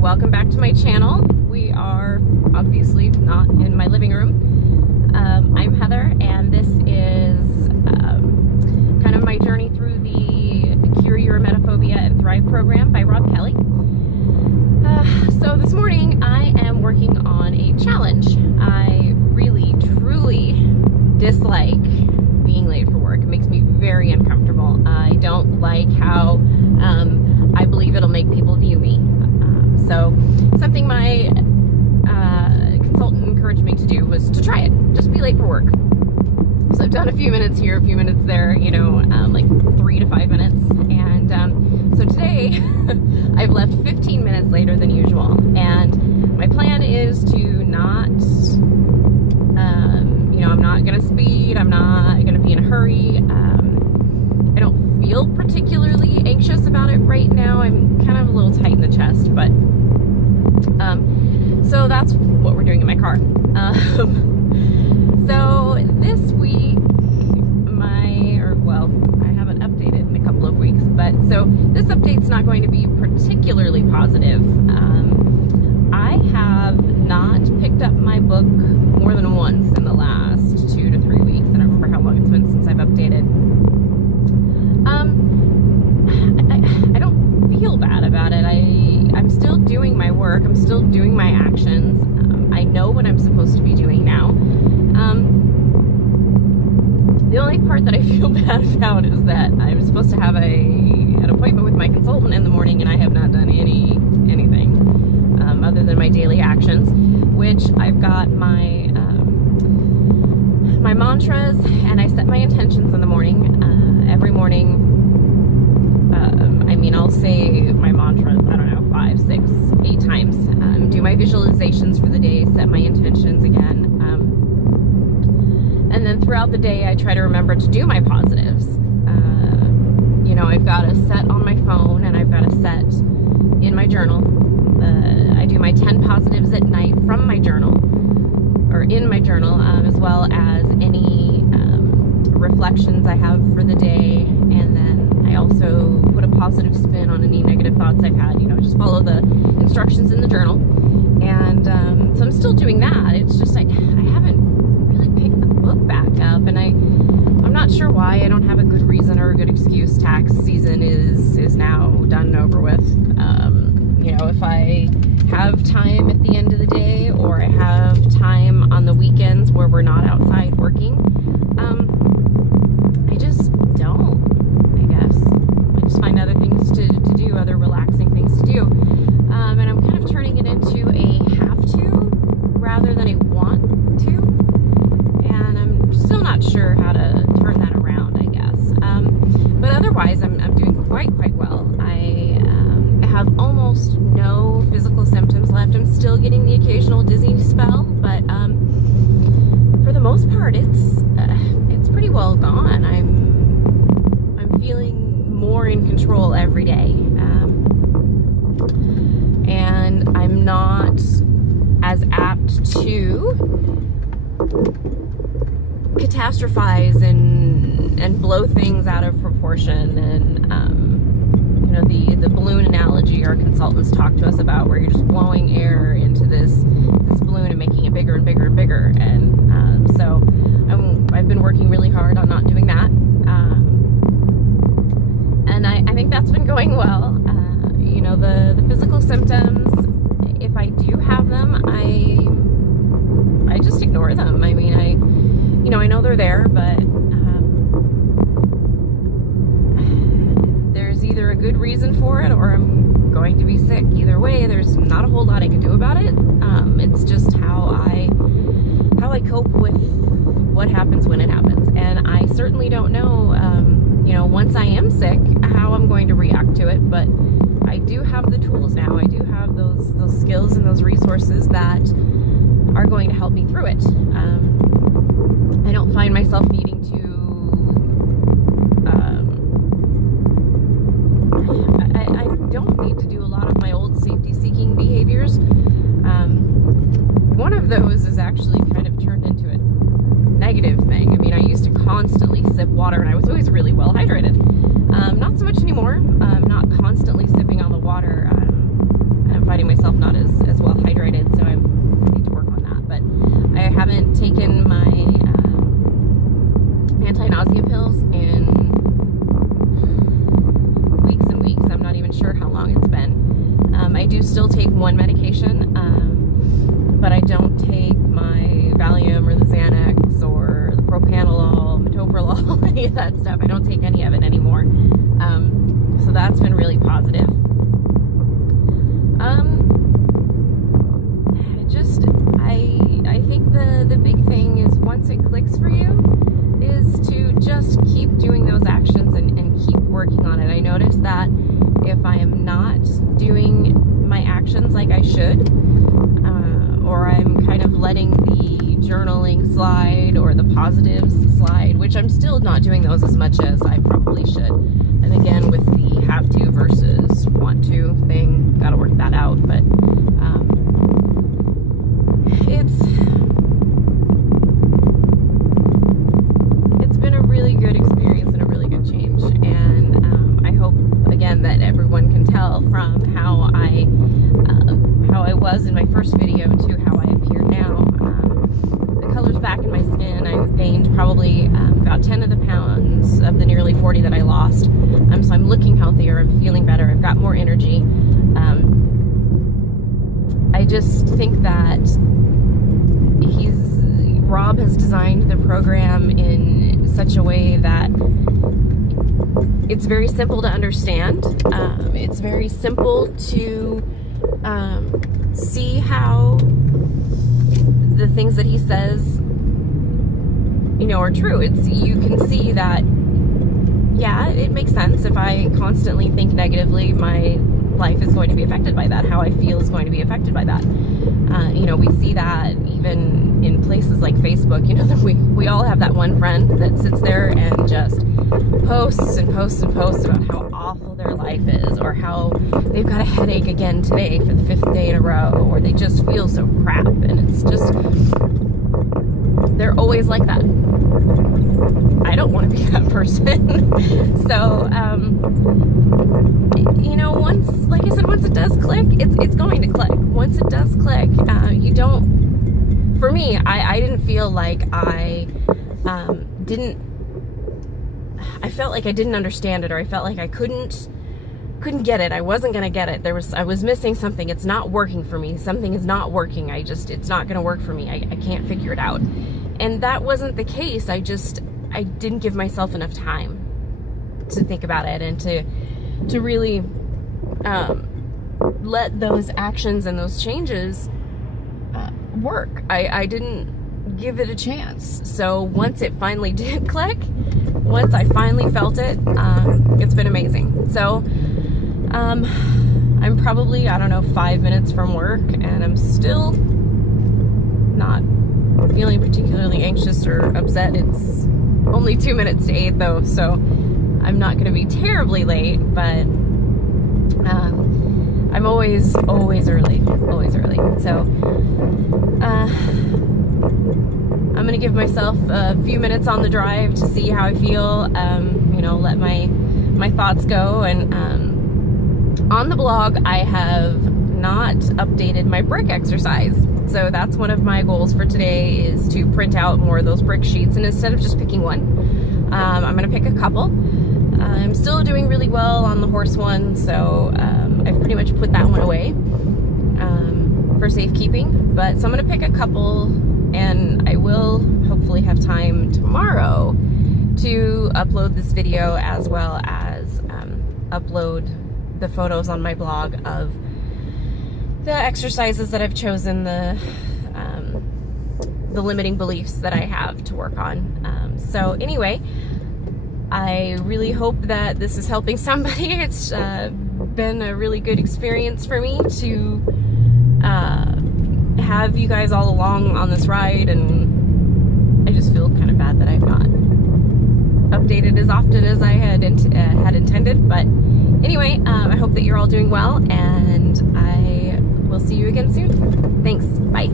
welcome back to my channel. We are obviously not in my living room. I'm Heather, and this is kind of my journey through the Cure Your Emetophobia and Thrive program by Rob Kelly. So this morning I am working on a challenge. I really, truly dislike being late for work. It makes me very uncomfortable. I don't like how I believe it'll make people view me. So something my consultant encouraged me to do was to try it. Just be late for work. So I've done a few minutes here, a few minutes there, like 3 to 5 minutes. And so today I've left 15 minutes later than usual. And my plan is to not, I'm not going to speed. I'm not going to be in a hurry. I don't feel particularly anxious about it right now. I'm kind of a little tight in the chest, but so that's what we're doing in my car. So this week, I haven't updated in a couple of weeks, but so this update's not going to be particularly positive. I have not picked up my book more than once in the last 2 to 3 weeks. I don't remember how long it's been since I've updated. I don't feel bad about it. I'm still doing my work. I'm still doing my actions. I know what I'm supposed to be doing now. The only part that I feel bad about is that I'm supposed to have an appointment with my consultant in the morning, and I have not done anything other than my daily actions, which I've got my mantras, and I set my intentions in the morning. Every morning, I'll say my mantras, 5, 6, 8 times. Do my visualizations for the day, set my intentions again. And then throughout the day, I try to remember to do my positives. I've got a set on my phone, and I've got a set in my journal. I do my 10 positives at night from my journal, or in my journal, as well as any reflections I have for the day. And then I also put a positive spin on any negative thoughts I've had. Just follow the instructions in the journal. And so I'm still doing that. It's just I haven't really picked the book back up, and I'm not sure why. I don't have a good reason or a good excuse. Tax season is now done and over with. If I have time at the end of the day, or I have time on the weekends where we're not outside working, I just don't, I guess. I just find other things to do, other relaxing things to do. And I'm kind of turning it into a have to rather than a want to. And I'm still not sure how to turn that around, I guess. But otherwise, I'm doing quite well. I have almost no physical symptoms left. I'm still getting the occasional dizzy spell, but for the most part, it's pretty well gone. I'm feeling more in control every day, and I'm not as apt to catastrophize and blow things out of proportion. And the balloon analogy our consultants talk to us about, where you're just blowing air into this balloon and making it bigger and bigger and bigger. And so I've been working really hard on not doing that. And I think that's been going well. The physical symptoms, if I do have them, I just ignore them. I know they're there, but there's either a good reason for it, or I'm going to be sick. Either way, there's not a whole lot I can do about it. It's just how I cope with what happens when it happens. And I certainly don't know, once I am sick, how I'm going to react to it. But I do have the tools now. I do have those skills and those resources that are going to help me through it. I don't find myself needing to I don't need to do a lot of my old safety-seeking behaviors. One of those is actually kind of turned into a negative thing. I used to constantly sip water, and I was always really well hydrated. Not so much anymore. I'm not constantly sipping on the water. I'm finding myself how long it's been. I do still take one medication, but I don't take my Valium or the Xanax or the propanolol, metoprolol, any of that stuff. I don't take any of it anymore. So that's been really positive. I think the big thing is, once it clicks for you, is to just keep doing those actions and keep working on it. I notice that if I am not doing my actions like I should, or I'm kind of letting the journaling slide or the positives slide, which I'm still not doing those as much as I probably should. And again, with the have to versus want to thing, gotta work that out. But it's been a really good experience and a really good change. And I hope, again, that everyone can tell from how I was in my first video to how I appear now. The color's back in my skin. I've gained probably about 10 of the pounds of the nearly 40 that I lost. So I'm looking healthier. I'm feeling better. I've got more energy. I just think that Rob has designed the program in such a way that it's very simple to understand. It's very simple to see how the things that he says, are true. You can see that, yeah, it makes sense. If I constantly think negatively, my life is going to be affected by that. How I feel is going to be affected by that. We see that even in places like Facebook. That we all have that one friend that sits there and just posts and posts and posts about how awful their life is, or how they've got a headache again today for the 5th day in a row, or they just feel so crap. And it's just, they're always like that. I don't want to be that person. So, like I said, once it does click, it's going to click. Once it does click, for me, I didn't feel like I felt like I didn't understand it, or I felt like I couldn't get it. I wasn't going to get it. I was missing something. It's not working for me. Something is not working. It's not going to work for me. I can't figure it out. And that wasn't the case. I didn't give myself enough time to think about it and to really let those actions and those changes work. I didn't give it a chance. So once it finally did click, once I finally felt it, it's been amazing. So I'm probably, 5 minutes from work, and I'm still not feeling particularly anxious or upset. It's only 2 minutes to 8 though, so I'm not going to be terribly late, but I'm always early. So I'm going to give myself a few minutes on the drive to see how I feel, let my thoughts go. And on the blog, I have not updated my brick exercise. So that's one of my goals for today, is to print out more of those brick sheets, and instead of just picking one, I'm going to pick a couple. I'm still doing really well on the horse one, so I've pretty much put that one away for safekeeping. But so I'm going to pick a couple, and I will hopefully have time tomorrow to upload this video, as well as upload the photos on my blog of the exercises that I've chosen, the limiting beliefs that I have to work on. So anyway, I really hope that this is helping somebody. It's been a really good experience for me to have you guys all along on this ride, and I just feel kind of bad that I've not updated as often as I had intended. But anyway, I hope that you're all doing well, and I will see you again soon. Thanks. Bye.